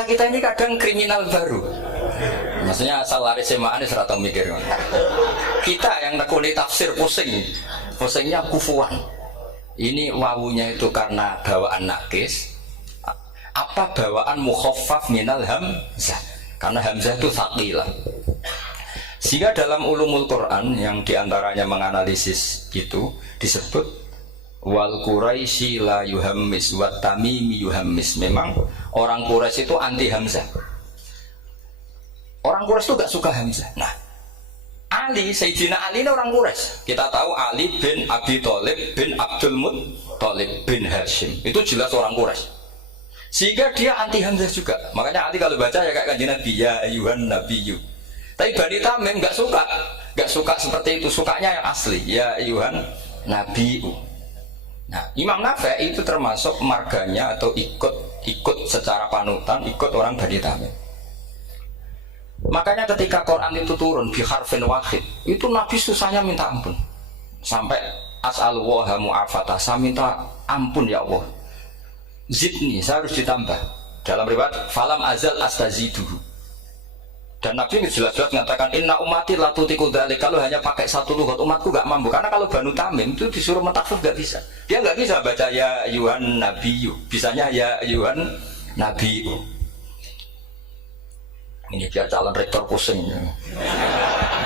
kita ini kadang kriminal baru. Maksudnya asal lari semaan serata mikir. Kita yang nekuni tafsir pusingnya kufuan. Ini wawunya itu karena bawaan nakis. Apa bawaan mukhaffaf minal hamzah? Karena hamzah itu tsaqilah. Sehingga dalam ulumul Quran yang diantaranya menganalisis itu disebut wal Quraisy la yuhammis wat tamimi yuhammis. Memang orang Quraisy itu anti hamzah. Orang Quraisy itu gak suka hamzah. Nah, Ali, Sayyidina Ali ini orang Quraisy. Kita tahu Ali bin Abi Thalib bin Abdul Muttalib bin Hashim. Itu jelas orang Quraisy. Sehingga dia anti hamzah juga. Makanya Ali kalau baca ya kayak kanjeng Nabi ya ayuhan nabiyyu. Tapi Bani Tamim nggak suka seperti itu. Sukanya yang asli ya ayuhan nabiyyu. Nah, Imam Nafi' itu termasuk marganya atau ikut secara panutan ikut orang Bani Tamim. Makanya ketika Quran itu turun bi harfin wahid, itu Nabi susahnya minta ampun. Sampai as'alullaha mu'afatah, saya minta ampun ya Allah. Zidni, saya harus ditambah. Dalam riwayat falam azal astaziduhu. Dan Nabi jelas-jelas mengatakan inna ummati la tutiku dzalik. Kalau hanya pakai satu lughat umatku gak mampu. Karena kalau Banu Tamim itu disuruh mentakhfif gak bisa. Dia gak bisa baca ya ayuhan nabiyyu. Bisanya ya ayuhan nabiyyu. Ini biar calon rektor pusing.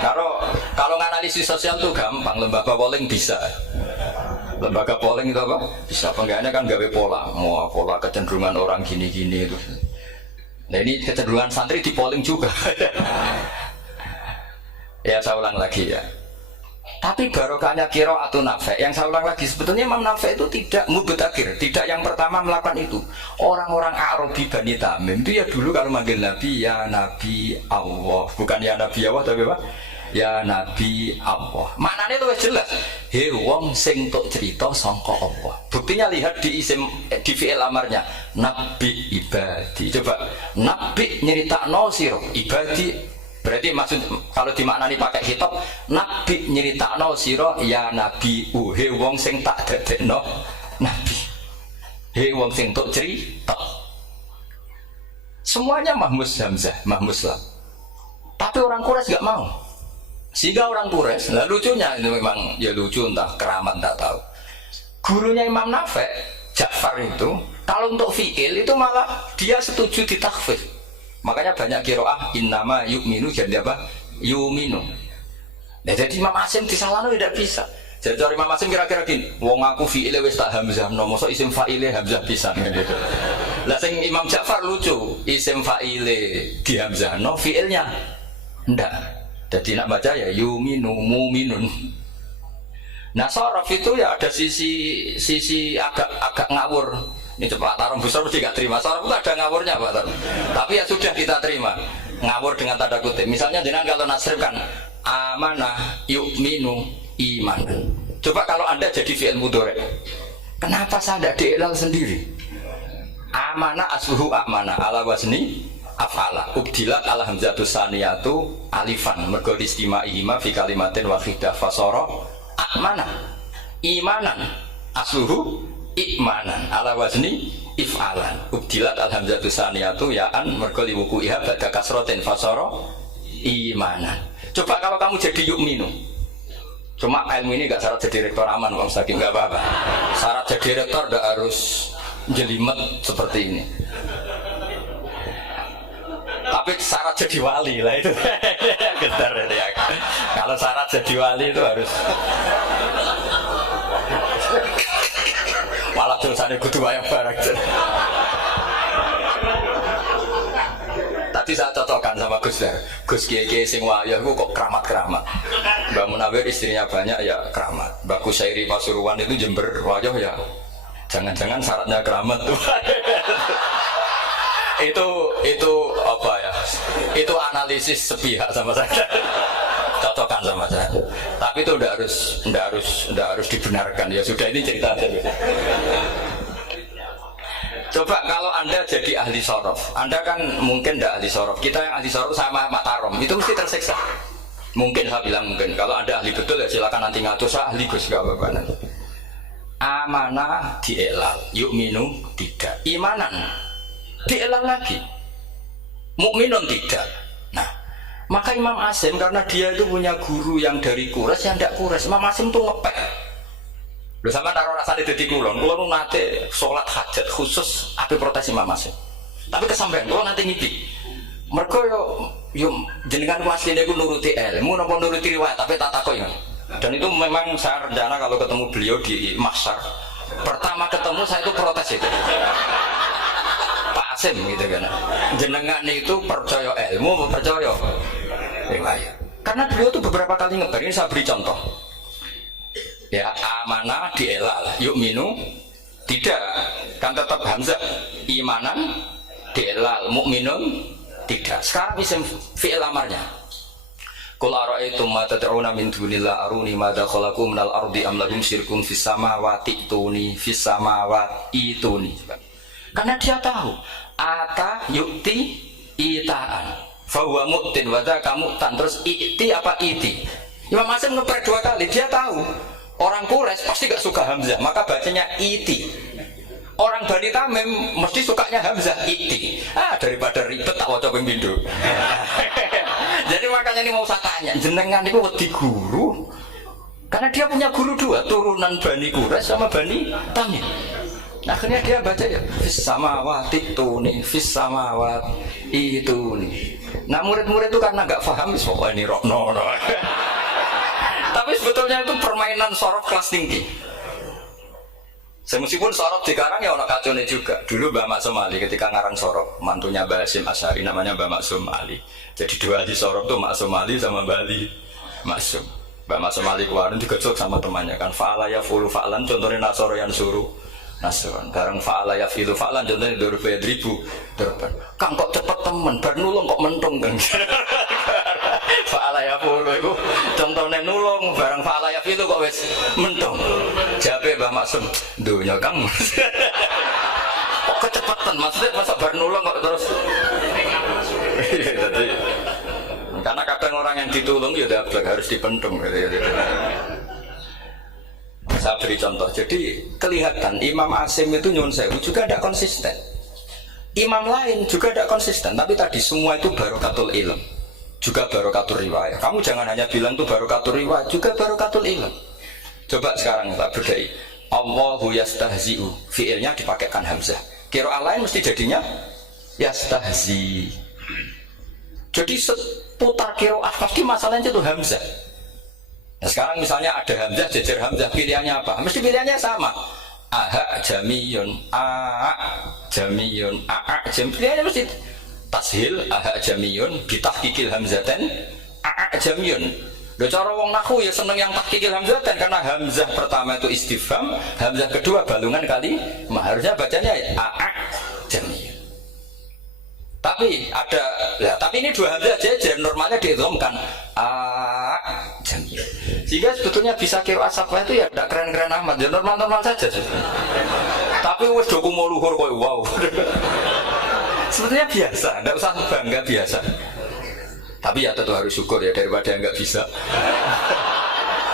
Kalau nganalisis sosial tuh gampang, lembaga polling bisa. Lembaga polling itu apa? Bisa. Penggaknya kan gawe pola, mau pola kecenderungan orang gini-gini itu. Nah ini kecenderungan santri di polling juga. Ya saya ulang lagi ya. Tapi barokahnya qiraatun Nafi', yang saya ulang lagi, sebetulnya Imam Nafi' itu tidak mubtadhir, tidak yang pertama melakukan itu. Orang-orang Arabi Bani Tamim itu ya dulu kalau manggil Nabi ya Nabi Allah, bukan ya Nabi Allah tapi apa? Ya Nabi Allah. Maknanya itu jelas. He wong sing tok cerita sangka Allah. Buktinya lihat di isim di fi'il amarnya Nabi ibadi. Coba Nabi nyeritakno sira ibadi. Berarti maksud kalau dimaknani pakai kitab Nabi nyeritakno sira ya Nabi he wong sing tak dadekno Nabi. He wong sing tok cerita. Semuanya mahmus hamzah, mahmus lam. Tapi orang Quraisy enggak mau. Sehingga orang Quraisy, nah lucunya itu memang ya lucu entah keramat enggak tahu. Gurunya Imam Nafi' Ja'far itu kalau untuk fi'il itu malah dia setuju ditakhfif. Makanya banyak qiraah innama yu'minu jadi apa? Yu'minu. Nah, jadi Imam Asim disalahno tidak bisa. Jadi dari Imam Asim kira-kira gini, wong aku fi'ile wis tak hamzah, mosok isim fa'ile hamzah pisan gitu. Lah sing Imam Ja'far lucu, isim fa'ile di hamzahno fi'ilnya ndak. Jadi nak baca ya yu'minu mu'minun. Nah, sorof itu ya ada sisi agak ngawur. Ini Pak Tarom besar mesti gak terima. Sorof itu ada ngawurnya Pak Tarom. Tapi ya sudah kita terima. Ngawur dengan tanda kutip. Misalnya jenengan kalau nasrif kan amanah yu'minu iman. Coba kalau Anda jadi fi'il mudhari. Kenapa saya tidak diilal sendiri? Amanah asluhu amana ala wazni af'ala. Ubdilat ala hamzatu saniyatu alifan mergo istimaihima fi kalimatin wahidah fasara amanah. Imanan asluhu ikmanan ala wazni if'alan ubdilat alhamzatu saniyatu ya'an mergo liwuku'iha ba'da kasrotin fasara imanan. Coba kalau kamu jadi yu'minu, cuma ilmu ini gak syarat jadi rektor aman Bang Sakim, gak apa-apa. Syarat jadi rektor gak harus jelimet seperti ini, tapi syarat jadi wali lah itu gedar ya. Kalau syarat jadi wali itu harus malah tulisannya kudu wayang barang. Tadi saya cocokkan sama Gus Dar. Gus Kiai sing wayah itu kok keramat-keramat. Mbak Munawir istrinya banyak ya keramat. Mbak Kusairi Pasuruan itu Jember wayah ya. Jangan-jangan syaratnya keramat tuh. itu apa ya? Itu analisis sepihak sama saya. Cocokkan sama saya. Tapi itu ndak harus dibenarkan. Ya sudah, ini cerita aja. Coba kalau Anda jadi ahli sorof, Anda kan mungkin ndak ahli sorof. Kita yang ahli sorof sama Pak Tarom itu mesti tersiksa. Mungkin saya bilang mungkin. Kalau Anda ahli betul ya silakan nanti ngatur. Saya ahli Gus gak apa-apa nanti. Amanah dielal, yu'minu tidak. Imanan dielal lagi. mukminun tidak. Nah, maka Imam Asim karena dia itu punya guru yang dari Quraisy yang tidak Quraisy, Imam Asim tuh ngepek. Lho sama taruh rasane dadi kulon nate salat hajat khusus ape protes Imam Asim. Tapi kesampean kula nate ngipi. Mergo yo jenengan asline iku nuruti ilmu napa nuruti riwayat tapi tak takoki. Dan itu memang saya rencana kalau ketemu beliau di Mahsyar. Pertama ketemu saya itu protes itu. Pak Asim gitu kan. Jenengan itu percaya ilmu apa percaya riwayat? Karena beliau itu beberapa kali ngebar, ini saya beri contoh. Ya, amanah dielal, yu'minu tidak. Kan tetap Hamzah. Imanan dielal, mukminun tidak. Sekarang isim fi'il amarnya. Qul ara'aytum ma tad'una min dunillah aruni madza khalaqu minal ardi am lahum syirkun fis samawati ituni. Karena dia tahu ata yukti itaan fa huwa mu'tin wa dzaka mu'tan, terus iti apa iti. Imam Asim ngeprek 2 kali, dia tahu orang Quraisy pasti gak suka Hamzah, maka bacanya iti. Orang Bani Tamim mesti sukanya Hamzah, iti. Daripada ribet tak waca ping pindho. Jadi makanya ini mau saya tanya, jenengan itu wedi guru, karena dia punya guru 2, turunan Bani Quraisy sama Bani Tamim. Akhirnya dia baca ya, fis samawati tuni, fis samawati ituni. Nah murid-murid itu karena nggak paham, soalnya ini rokno. Tapi sebetulnya itu permainan sorof kelas tinggi. Meskipun sorof dikarang ya orang kacone juga. Dulu Mbak Maksum Ali ketika ngarang sorof, mantunya Mbak Hasyim Asy'ari namanya Mbak Maksum Ali. Jadi 2 ahli sorof tuh Maksum Ali sama Mbak Ali Maksum. Mbak Maksum Ali kemarin digecok sama temannya kan. Fa'ala ya fulu fa'lan, contohnya nasoro yang suruh nasron. Bareng fa'ala ya filu fa'lan, contohnya durba ya dribu durban. Kang kok cepet temen, bar nulung kok mentung kan. Fa'ala ya fulu itu contohnya nulung, bareng fa'ala ya filu kok wis mentung. Jabe Mbak Maksum, dunya Kang. Kok kecepatan, maksudnya masa bar nulung kok terus. Jadi, karena kadang orang yang ditulung ya dablek harus dipentung gitu. Saya beri contoh, jadi kelihatan Imam Asim itu nyun sewu juga tidak konsisten. Imam lain juga tidak konsisten, tapi tadi semua itu barokatul ilm, juga barokatul riwayat. Kamu jangan hanya bilang itu barokatul riwayat, juga barokatul ilm. Coba sekarang tak bedai. Allahu yastahzi'u, fiilnya dipakaikan hamzah. Qiraah lain mesti jadinya yastahzi. Jadi seputar qiraah pasti masalahnya itu hamzah. Nah sekarang misalnya ada hamzah, jejer hamzah, pilihannya apa? Mesti pilihannya sama. Aha jamiyun, jamiyun, jam. Pilihannya mesti tashil, aha jamiyun, bitahqiqil hamzaten, jamiyun. Loh cara wong nahwu ya seneng yang tahqiqil hamzaten karena hamzah pertama itu istifham, hamzah kedua balungan kali, harusnya bacanya jamiyun. Tapi ada, ya, tapi ini 2 hamzah jejer, normalnya diidghamkan jamiyun. Sehingga sebetulnya bisa qiraah safah itu ya tidak keren-keren amat, ya normal-normal saja. Tapi wis doku mau luhur koyo wow. Sebetulnya biasa, tidak usah bangga, biasa. Tapi ya tentu harus syukur ya daripada nggak bisa.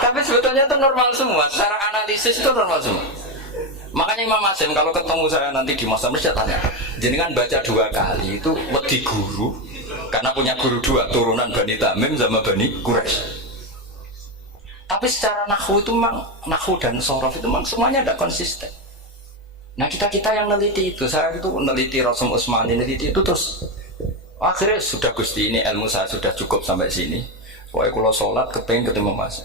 Tapi sebetulnya itu normal semua, secara analisis itu normal semua. Makanya Imam Asim kalau ketemu saya nanti di masa mesti tanya, jenengan baca 2 kali itu wedi guru, karena punya guru 2, turunan Bani Tamim sama Bani Quraisy. Tapi secara nahwu itu memang, nahwu dan sorof itu memang semuanya tidak konsisten. Nah kita yang neliti itu, saya itu neliti Rasul Utsmani, neliti itu terus akhirnya sudah Gusti ini ilmu saya sudah cukup sampai sini. Pokoknya kalau sholat kepengen ketemu Mas.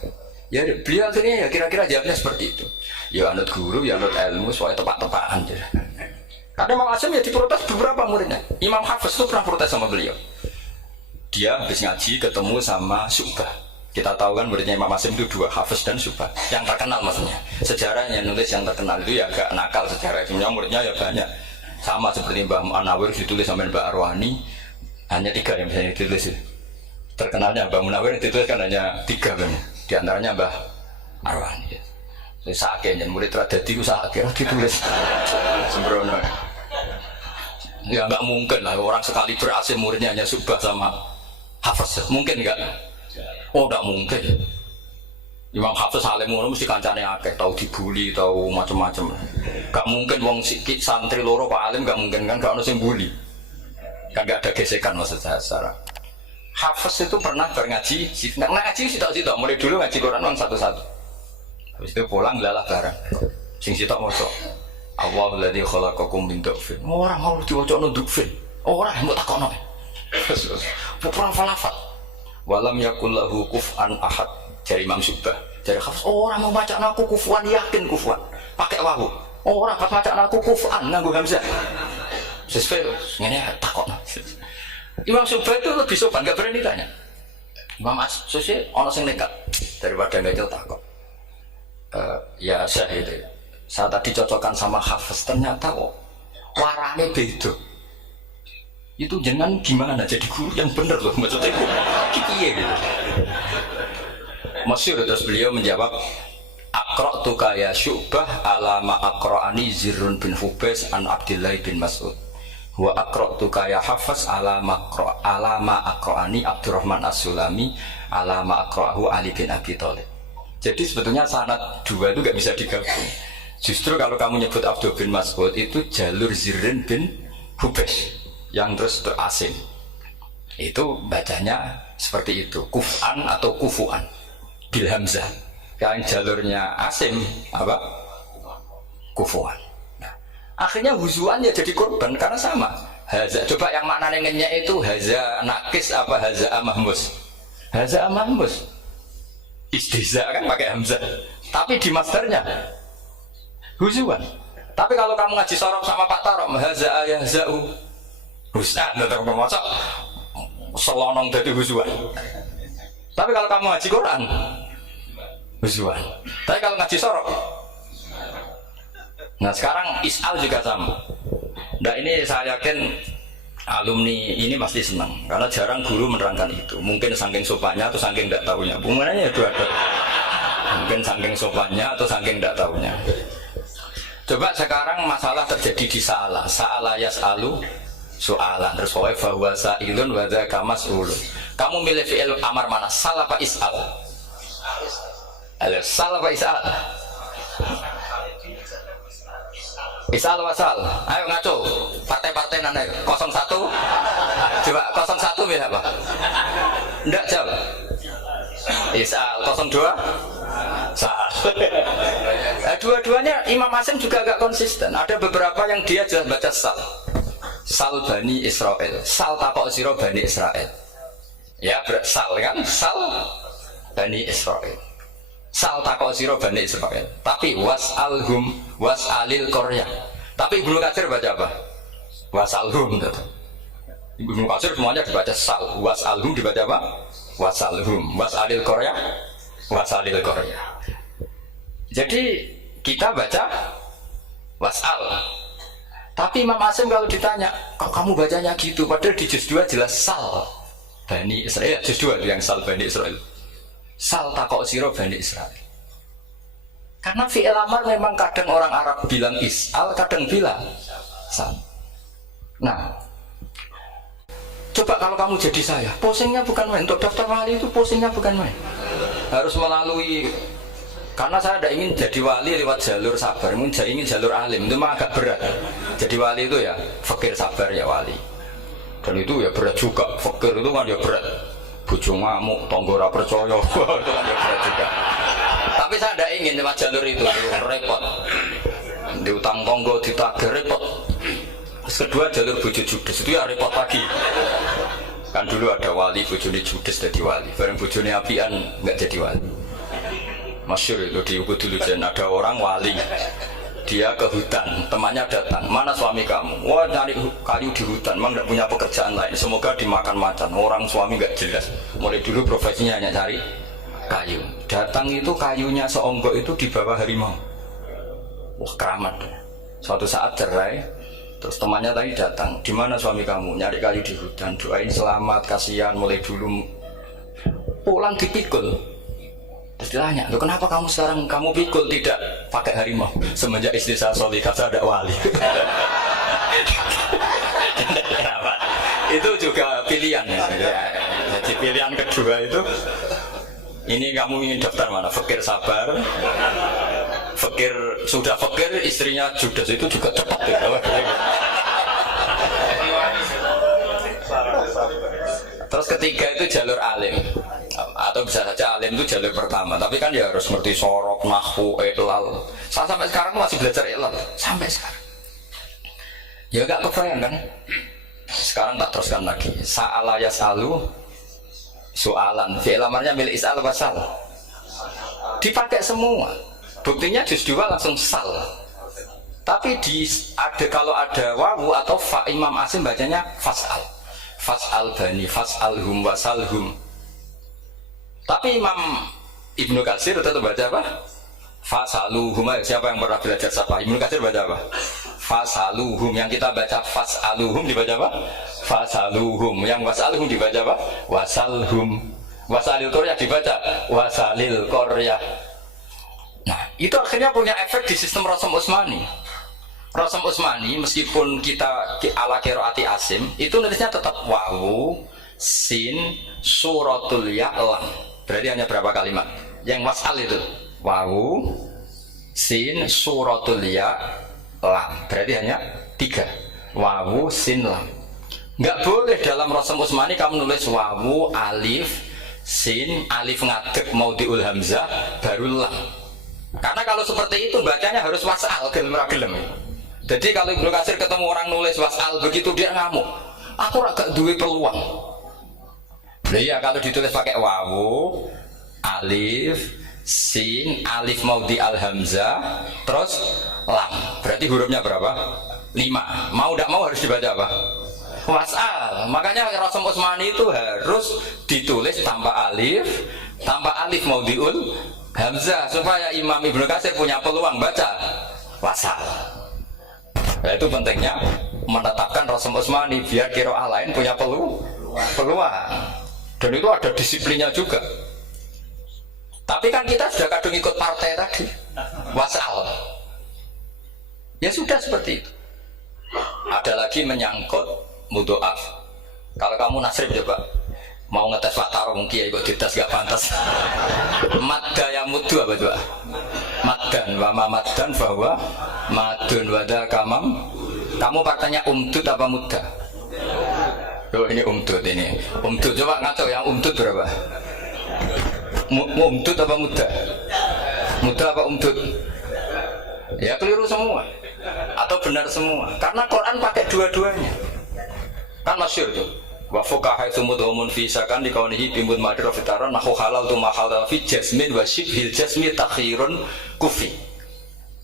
Ya beliau akhirnya ya kira-kira jawabnya seperti itu. Ya anut guru, ya anut ilmu, soalnya tepat-tepatan. Karena Imam Asim ya diprotes beberapa muridnya. Imam Hafiz itu pernah protes sama beliau. Dia habis ngaji ketemu sama Syu'bah. Kita tahu kan muridnya Imam Asim itu 2, Hafiz dan Syu'bah. Yang terkenal maksudnya. Sejarahnya nulis yang terkenal itu ya agak nakal sejarah. Sebenarnya muridnya ya banyak. Sama seperti Mbah Munawir ditulis sama Mbah Arwani. Hanya 3 yang bisa ditulis. Terkenalnya Mbah Munawir ditulis kan hanya 3 kan. Di antaranya Mbah Arwani. Sakit, murid tradati itu sakit ditulis sembrono. Ya nggak mungkin lah orang sekali berhasil muridnya hanya Syu'bah sama Hafiz. Mungkin nggak? Oh nggak mungkin. Imam Hafiz alim ngono mesti kancane akeh, tahu dibully, tahu macam-macam. Nggak mungkin wong santri loro Pak alim nggak mungkin kan, nggak ono sing bully. Kan nggak ada gesekan maksud saya secara. Hafiz itu pernah ngaji, nggak ngaji sitok-sitok. Mulai dulu ngaji Quran orang satu-satu. Habis itu pulang lalah barang. Sing sitok mosok. Allahu ladzi khalaqakum min dhufin. Orang mau diwacana dhufin. Orang mau takokno. Perang falafat. Walam yakul lahu kuf'an ahad. Dari Imam Syu'bah. Dari Hafiz, orang mau baca aku kufuan, yakin kufuan. Pakai wawu. Orang pas baca aku kufuan nganggo hamzah. Sesuai ngene takokno. Imam Syu'bah itu lebih sopan, nggak berani tanya. Imam As-Susi orang sing nekat daripada nggak takut. Ya saya itu. Saya tadi cocokkan sama Hafiz, ternyata kok warane beda. Itu jangan gimana jadi guru yang bener loh, maksudnya itu kiye gitu. Masyhur terus beliau menjawab, Aqra'tu ya Syu'bah ala ma aqra'ani Zirrun bin Hubais an Abdillah bin Mas'ud. Wa aqra'tu ya Hafiz ala ma aqra'ani Abdurrahman As-Sulami ala ma aqra'ahu Ali bin Abi Thalib. Jadi sebetulnya sanad dua itu gak bisa digabung. Justru kalau kamu nyebut Abdul bin Mas'ud itu jalur Zirrin bin Hubais yang terus terasing. Itu bacanya seperti itu, kuf'an atau kufu'an bil hamzah. Yang jalurnya asim apa? Kufu'an. Nah, akhirnya huzuan ya jadi korban karena sama. Haza, coba yang maknanya ngenyek itu haza nakis apa haza mahmus? Haza mahmus. Istihza kan pakai hamzah. Tapi di masternya huzuan. Tapi kalau kamu ngaji sorok sama Pak Tarom, haza ayahza'u Ustaz, tetap memasak selonong dari huzuan. Tapi kalau kamu ngaji Quran, huzuan. Tapi kalau ngaji sorok, nah sekarang is'al juga sama. Nah ini saya yakin alumni ini pasti senang karena jarang guru menerangkan itu. Mungkin saking sopannya atau saking tidak tahunya. Bunganya itu ada. Mungkin saking sopannya atau saking tidak tahunya. Coba sekarang masalah terjadi di Sa'ala yas'alu soalan terus wa huwa sa'ilun wa dzaka mas'ulun. Kamu milih fi'il amar mana? Sal apa is'al? Sal apa is'al? Is'al wa sal. Ayo ngaco. Partai-partai nana 01. Coba 01 milih apa? Enggak jawab. Is'al 02. Sal. Dua-duanya Imam Hasim juga agak konsisten. Ada beberapa yang dia jelas baca sal. Sal Bani Israel, sal takok siro Bani Israel. Ya sal kan, sal Bani Israel. Sal takok siro Bani Israel. Tapi was'alhum was'alil Korea. Tapi Ibnu Katsir baca apa? Was'alhum. Ibnu Katsir semuanya dibaca sal. Was'alhum dibaca apa? Was'alhum. Was'alil Korea. Was'alil Korea. Jadi kita baca was'al. Tapi Imam Hasim kalau ditanya, kok kamu bacanya gitu? Padahal di juz 2 jelas sal Bani Israel. Juz 2 itu yang sal Bani Israel. Sal takok siro Bani Israel. Karena fi'il amar memang kadang orang Arab bilang is'al, kadang bilang sal. Nah, coba kalau kamu jadi saya, posingnya bukan main. Untuk daftar wali itu posingnya bukan main. Harus melalui. Karena saya tidak ingin jadi wali lewat jalur sabar, ingin jalur alim, itu mah agak berat. Jadi wali itu ya fakir sabar ya wali. Dan itu ya berat juga, fakir itu kan ya berat. Bojo ngamuk, tonggo ora percaya, itu kan ya berat juga. Tapi saya tidak ingin lewat jalur itu repot. Diutang tonggo, ditagih repot. Terus kedua jalur bojo judes, itu ya repot lagi. Kan dulu ada wali, bojone judes jadi wali. Bareng bojone apian, nggak jadi wali. Masyhur itu di Ubud dulu, ada orang wali, dia ke hutan, temannya datang, mana suami kamu? Wah cari kayu di hutan, memang tidak punya pekerjaan lain, semoga dimakan macan. Orang suami nggak jelas, mulai dulu profesinya hanya cari kayu. Datang itu kayunya seonggok itu di bawah harimau. Wah keramat. Suatu saat cerai, terus temannya tadi datang, di mana suami kamu? Nyari kayu di hutan, doain selamat, kasihan. Mulai dulu pulang dipikul. Terus ditanya, loh kenapa kamu sekarang kamu pikul tidak pakai harimau? Semenjak istri saya solihah saya ada wali. Itu juga pilihan ya. Jadi pilihan kedua itu, ini kamu ingin daftar mana? Fakir sabar, fakir sudah fakir istrinya judes itu juga cepat ya. Terus ketiga itu jalur alim, atau bisa saja alim itu jalur pertama. Tapi kan ya harus ngerti sorok, nahwu, ilal. Saya sampai sekarang masih belajar ilal sampai sekarang. Ya gak kebayang kan? Sekarang tak teruskan lagi. Sa'ala yas'alu soalan. Fi'il amarnya milik is'al wasal. Dipakai semua. Buktinya juz 2 langsung sal. Tapi kalau ada wawu atau fa, Imam Asim bacanya fas'al. Fas'al bani, fas'alhum, wasalhum. Tapi Imam Ibnu Katsir tetap baca apa? Fasaluhum. Siapa yang pernah belajar sapa? Ibnu Katsir baca apa? Fasaluhum. Yang kita baca fasaluhum dibaca apa? Fasaluhum. Yang wasaluhum dibaca apa? Wasalhum. Wasalil Korea dibaca wasalil Korea. Nah, itu akhirnya punya efek di sistem Rasam Utsmani. Rasam Utsmani meskipun kita ala qiraati Asim, itu nulisnya tetap wawu, sin, suratul ya, lam. Berarti hanya berapa kalimat? Yang wasal itu wawu, sin, suratul ya, lam. Berarti hanya 3. Wawu, sin, lam. Nggak boleh dalam Rasam Utsmani kamu nulis wawu, alif, sin, alif ngadeg maudhi'ul hamzah, baru lam. Karena kalau seperti itu bacanya harus wasal, gelem-gelem. Jadi kalau Ibnu Katsir ketemu orang nulis wasal begitu dia ngamuk. Aku agak duwe peluang. Nah, iya kalau ditulis pakai wawu, alif, sin, alif maudhi'al hamzah, terus lam. Berarti hurufnya berapa? 5. Mau tidak mau harus dibaca apa? Wasal. Makanya Rasam Utsmani itu harus ditulis tanpa alif maudhi'ul hamzah supaya Imam Ibnu Katsir punya peluang baca wasal. Nah, itu pentingnya menetapkan Rasam Utsmani biar qiraah lain punya peluang. Dan itu ada disiplinnya juga. Tapi kan kita sudah kadung ikut partai tadi wasal. Ya sudah seperti itu. Ada lagi menyangkut mudhoaf. Kalau kamu nasrib coba mau ngetes Pak Taro mungkin ya ikut dites gak pantas. Madda yang mudu apa coba? Maddan wa ma maddan bahwa madun wada kamam. Kamu partainya umdud apa mudda? Oh ini umdud ini. Umdud coba ngaco yang umdud berapa? Umdud apa mudda? Mudda apa umdud? Ya keliru semua. Atau benar semua. Karena Quran pakai dua-duanya. Kan masyhur tuh wa fuqaha sumudhumun fi sakan di kaunihi bimud madra fitaran nahu halal tu mahal fi jasmin wa shibhil jasmi takhirun kufi.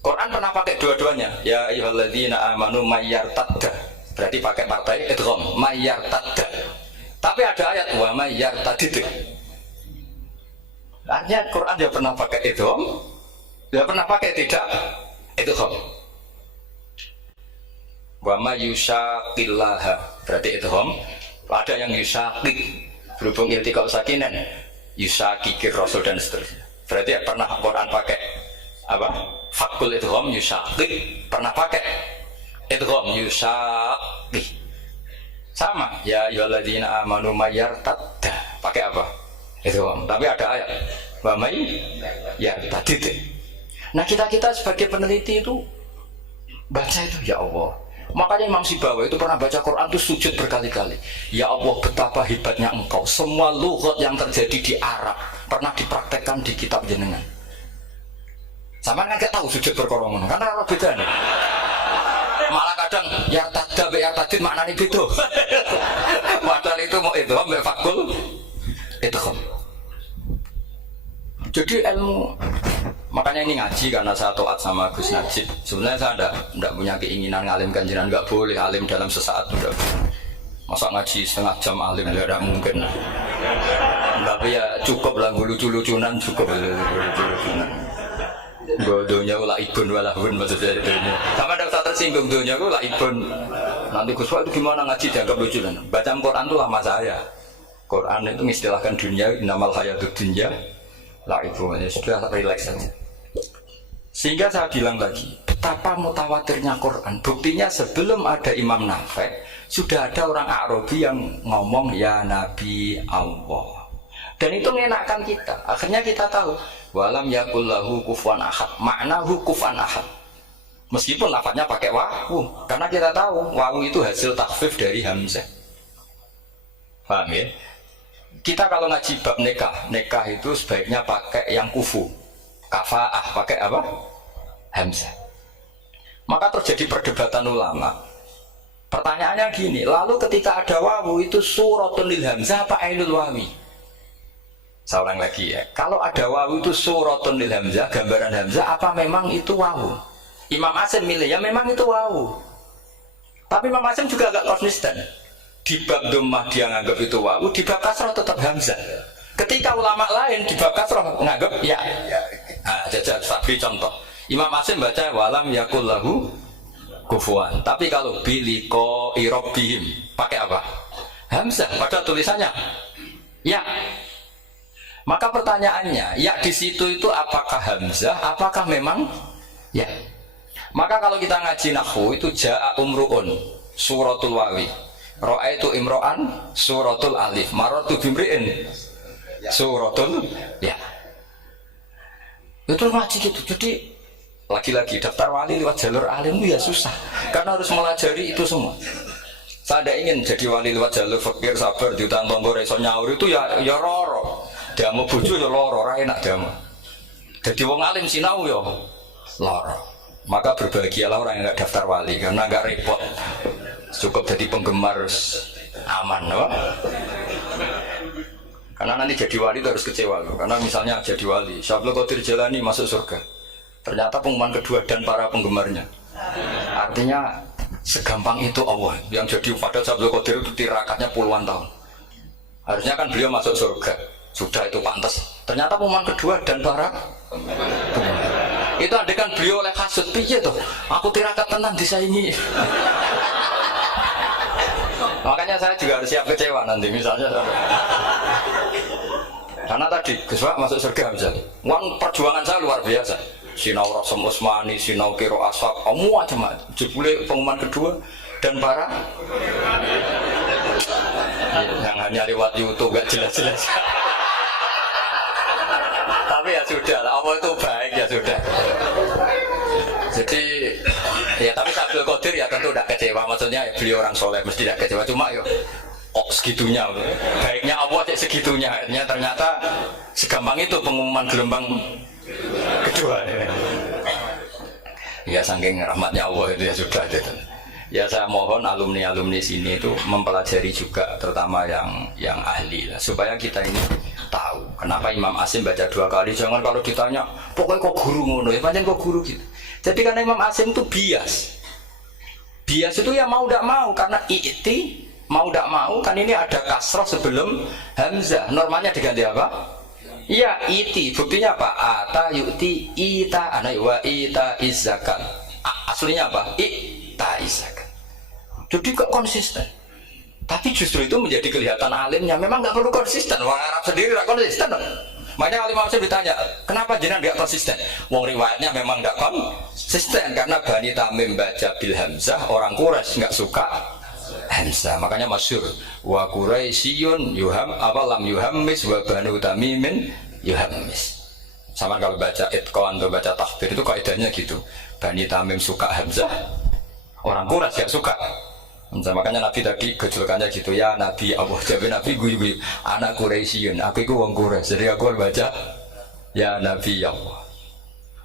Quran pernah pakai dua-duanya. Ya ayyuhalladzina amanu mayyartadda. Berarti pakai partai idgham mayyartadda. Tapi ada ayat wa mayyartadid. Artinya Quran dia pernah pakai idgham, dia pernah pakai tidak idgham. Wa ma yushaqillaha berarti idgham. Ada yang yusaqik berhubung iltiqa sakinan yusaqikir rasul dan seterusnya. Berarti pernah Quran pakai apa? Fakul idgham yusaqik, pernah pakai idgham yusaqik. Sama ya ayyuhalladzina amanu mayyartadda pakai apa? Idgham. Tapi ada ayat wa may yartadid. Nah, kita sebagai peneliti itu baca itu ya Allah. Makanya Imam Sibawi itu pernah baca Quran itu sujud berkali-kali. Ya Allah, betapa hebatnya engkau. Semua lughat yang terjadi di Arab pernah dipraktekkan di kitab jenengan. Sama kan gak tahu sujud berkoromono karena Arab beda nih. Malah kadang yartadda be yartadid maknanya beda. Padahal itu mau itu ambek fakul itu. Jadi ilmu. Makanya ini ngaji karena saya taat sama Gus Najib. Sebenarnya saya tidak punya keinginan ngalimkan jenengan, nggak boleh alim dalam sesaat udah. Masa ngaji setengah jam alim ya tidak mungkin. Tapi ya cukup lah lucu-lucunan cukup lucu-lucunan. Godonya ulah ibun walahun maksudnya itu. Sama ada usah tersinggung dunia ulah ibun. Nanti Gus Wah itu gimana ngaji dianggap lucu kan? Baca Quran itu lama saya. Quran itu mengistilahkan dunia inamal hayatud dunya lah itu sudah relax saja. Sehingga saya bilang lagi, betapa mutawatirnya Quran. Buktinya sebelum ada Imam Nafi' sudah ada orang Arabi yang ngomong ya Nabi Allah. Dan itu mengenakkan kita. Akhirnya kita tahu walam yakul lahu kufuwan ahad. Maknahu kufuwan ahad. Meskipun lafadznya pakai wawu, karena kita tahu wawu itu hasil takhfif dari hamzah. Paham ya? Kita kalau ngaji bab nikah itu sebaiknya pakai yang kufu, kafaah, pakai apa? Hamzah. Maka terjadi perdebatan ulama. Pertanyaannya gini, lalu ketika ada wawu itu suratun lil hamzah apa ainul wawi? Saya ulang lagi ya. Kalau ada wawu itu suratun lil hamzah, gambaran hamzah, apa memang itu wawu? Imam Asim milih ya memang itu wawu. Tapi Imam Asim juga agak konsisten. Di bab dhammah dia nganggap itu wawu, di bab kasrah tetap hamzah. Ketika ulama lain di bab kasrah nganggap ya. Nah, jajal tak beri contoh. Imam Asim baca walam yakul lahu kufuwan. Tapi kalau biliko irobihim pakai apa? Hamzah. Pada tulisannya ya. Maka pertanyaannya, ya di situ itu apakah hamzah? Apakah memang ya? Maka kalau kita ngaji nahwu itu jaa umruun suratul wawi. Ra'aitu imro'an suratul alif. Marartu bimri'in suratul ya. Itu ngaji gitu. Jadi lagi-lagi daftar wali lewat jalur alim itu ya susah karena harus melajari itu semua. Saya tidak ingin jadi wali lewat jalur fakir sabar jutaan tonggo reso nyaur itu ya roro dia mau bujuk ya loro ora enak dia mau jadi wong alim sinau ya loro. Maka berbahagialah orang yang nggak daftar wali karena nggak repot, cukup jadi penggemar aman apa? Karena nanti jadi wali itu harus kecewa loh. Karena misalnya jadi wali Syabul Qadir Jalani masuk surga, ternyata pengumuman kedua dan para penggemarnya. Artinya segampang itu Allah yang jadi pada Syabul Qadir itu tirakatnya puluhan tahun. Harusnya kan beliau masuk surga, sudah itu pantas. Ternyata pengumuman kedua dan para penggemar. Itu andai kan beliau oleh kasut piye tuh, aku tirakat tenan disaingi. Makanya saya juga harus siap kecewa nanti misalnya. Karena tadi Gus Pak masuk surga misalnya, uang perjuangan saya luar biasa. Sinau Rasem Usmani, sinau Kiro Aswab, macam-macam. Jebule pengumuman kedua dan para yang hanya lewat YouTube gak jelas-jelas. Tapi ya sudah lah, Allah itu baik ya sudah. Jadi ya tapi Syabul Qadir ya tentu tidak kecewa, maksudnya ya, beliau orang soleh mesti tidak kecewa, cuma yo kok segitunya, baiknya Allah segitunya, ternyata segampang itu pengumuman gelombang kedua. Ya saking rahmatnya Allah itu ya sudah gitu. Ya saya mohon alumni sini itu mempelajari juga, terutama yang ahli lah, supaya kita ini tahu kenapa Imam Asim baca 2 kali. Jangan kalau ditanya pokoknya kok guru ngono ya pancen kok guru gitu. Jadi karena Imam Asim itu bias itu ya mau tidak mau, karena i'ti mau tidak mau kan ini ada kasroh sebelum hamzah, normalnya diganti apa? Iya iti, buktinya apa? Ata yu'ti ita ana wa ita izzakat. Aslinya apa? Ita izzakat. Jadi kok konsisten. Tapi justru itu menjadi kelihatan alimnya. Memang nggak perlu konsisten. Orang Arab sendiri nggak konsisten. Makanya kalau Imam Syafii ditanya, kenapa jenengan nggak konsisten? Wong riwayatnya memang nggak konsisten karena Bani Tamim baca bil hamzah, orang Quraisy nggak suka hamzah. Makanya masyhur wa Quraisyun yuham lam yuhammis wa Banu Tamimin yuhammis. Sama kalau baca itqan atau baca tahbir itu kaidahnya gitu. Bani Tamim suka hamzah, orang Quraisy nggak suka. Makanya Nabi tadi gejolkannya gitu ya, Nabi Allah jawab Nabi guyu-guyu anak Quraisyun, aku itu wong Quraisy, jadi aku baca ya Nabi Allah.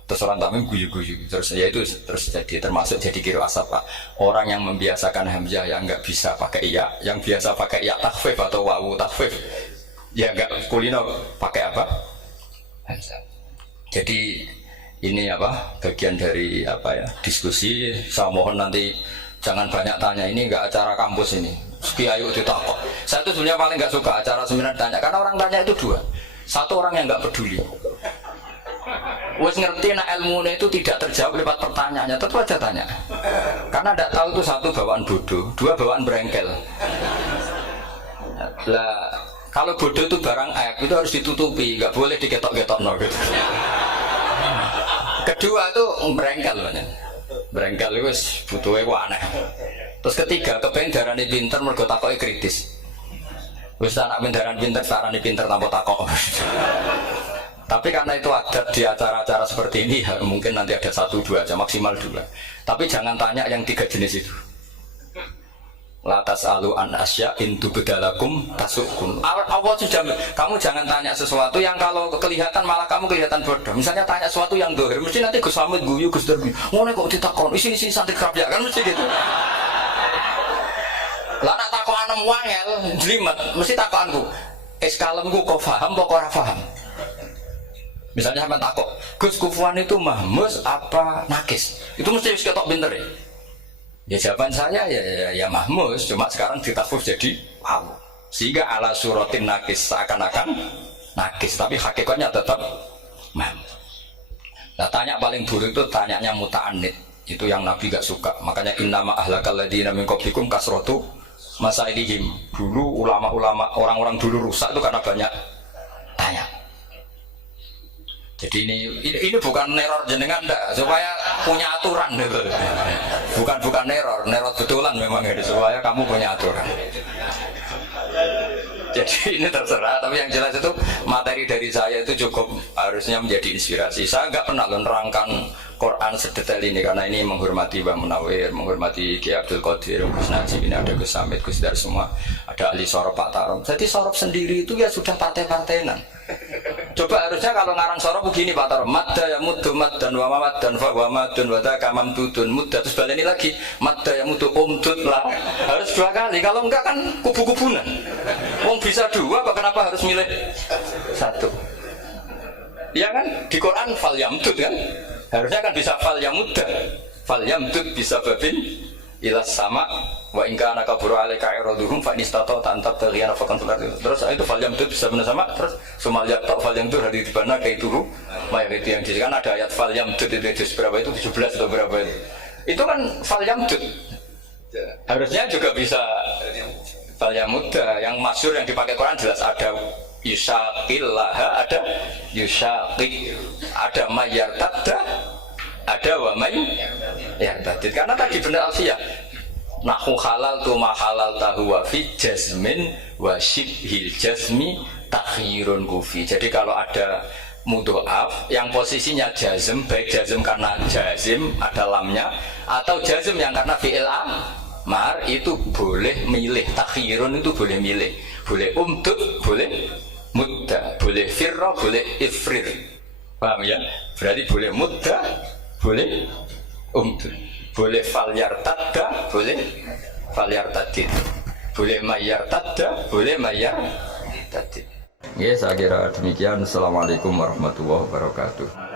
Terus orang Tamim guyu-guyu, terus ya itu terus jadi termasuk jadi kiro asap Pak. Orang yang membiasakan hamzah yang nggak bisa pakai iya, yang biasa pakai iya takhfif atau wawu takhfif, ya nggak kulino pakai apa hamzah. Jadi ini apa bagian dari apa ya diskusi. Saya mohon nanti jangan banyak tanya, ini enggak acara kampus ini. Kiai ditakok. Saya itu sebenarnya paling enggak suka acara seminar tanya, karena orang tanya itu dua. Satu orang yang enggak peduli. Wes ngerti nak ilmunya itu tidak terjawab lewat pertanyaannya, tetap aja tanya. Karena enggak tahu itu satu bawaan bodoh, dua bawaan berengkel. Lah kalau bodoh itu barang aib itu harus ditutupi, enggak boleh diketok-ketok no gitu. Kedua itu berengkel banyak. Berengkel itu butuhnya kok aneh. Terus ketiga, kepengen darahnya pinter mergo takoke kritis. Wis anak darahnya pinter, darahnya pinter tanpa takok. Tapi karena itu adat di acara-acara seperti ini, ya, mungkin nanti ada 1-2 aja, maksimal 2. Tapi jangan tanya yang 3 jenis itu. Latas alu an asya intu bedalakum tasukun. Allah sudah, kamu jangan tanya sesuatu yang kalau kelihatan malah kamu kelihatan bodoh. Misalnya tanya sesuatu yang dohir, mesti nanti Gus Samit guyu Gus Darbi. Ngono kok ditakon, isi santri kerap ya kan mesti gitu. Lah nak takon anem wangel, jlimet, mesti takonku. Kalemku kok paham kok ora paham. Misalnya sampean takok, Gus Kufuwan itu mahmus apa nakis? Itu mesti wis ketok pinter ya. Ya jawaban saya ya mahmus, cuma sekarang ditafsir jadi wow. Sehingga ala suratin nakis seakan-akan nakis, tapi hakikatnya tetap mahmus. Nah, tanya paling buruk itu tanyanya muta'anid. Itu yang Nabi gak suka. Makanya innama ahlakal ladzina min qablikum kasratu masailihim. Dulu ulama-ulama orang-orang dulu rusak itu karena banyak tanya. Jadi ini bukan neror jenengan enggak, supaya punya aturan gitu. Bukan neror betulan memang ini supaya kamu punya aturan. Jadi ini terserah, tapi yang jelas itu materi dari saya itu cukup harusnya menjadi inspirasi. Saya nggak pernah menerangkan Quran sedetail ini karena ini menghormati Mbah Munawir, menghormati Ki Abdul Qadir, Gus Najib, ini ada Gus Samit, Gus Dar semua, ada ahli sorop Pak Tarom. Jadi sorop sendiri itu ya sudah partai-partainan. Coba harusnya kalau ngarang sorop begini Pak Tarom, madda ya muddu maddan wa mamaddan fa wa madun wa daka mamdudun mudda, terus baleni lagi madda ya muddu umdud lah. Harus dua kali, kalau enggak kan kubu-kubunan. Wong bisa dua, kok kenapa harus milih satu? Ya kan di Quran fal yamdud kan, harusnya kan bisa fal yamudda, fal yamdud bisa babin ilas sama wa ingka anak kabur alaika iroduhum fa nistato tantab terliana fakan fular. Terus itu fal yamdud bisa benar sama, terus sumal yakto fal yamdud hari di mana kayak itu itu yang disebutkan ada ayat fal yamdud itu berapa itu 17 atau berapa itu kan fal yamdud, harusnya juga bisa fal yamudda. Yang masyhur yang dipakai Quran jelas ada yushaqillaha, ada yushaqi, ada mayyartadda, ada wa mayyartadid. Karena tadi benar alfiyah nahu halal tu ma halal tahu wa fi jazmin wa shibhil jazmi takhirun kufi. Jadi kalau ada mudhoaf yang posisinya jazm, baik jazm karena jazim ada lamnya atau jazm yang karena fi'il amar, itu boleh milih. Takhirun itu boleh milih, boleh umdud, boleh mudda, boleh firra, boleh ifrir. Paham ya? Berarti boleh mudda, boleh umdud, boleh falyartadda, boleh falyartadid, boleh mayyartadda, boleh mayyartadid. Ya, saya kira demikian. Assalamualaikum warahmatullahi wabarakatuh.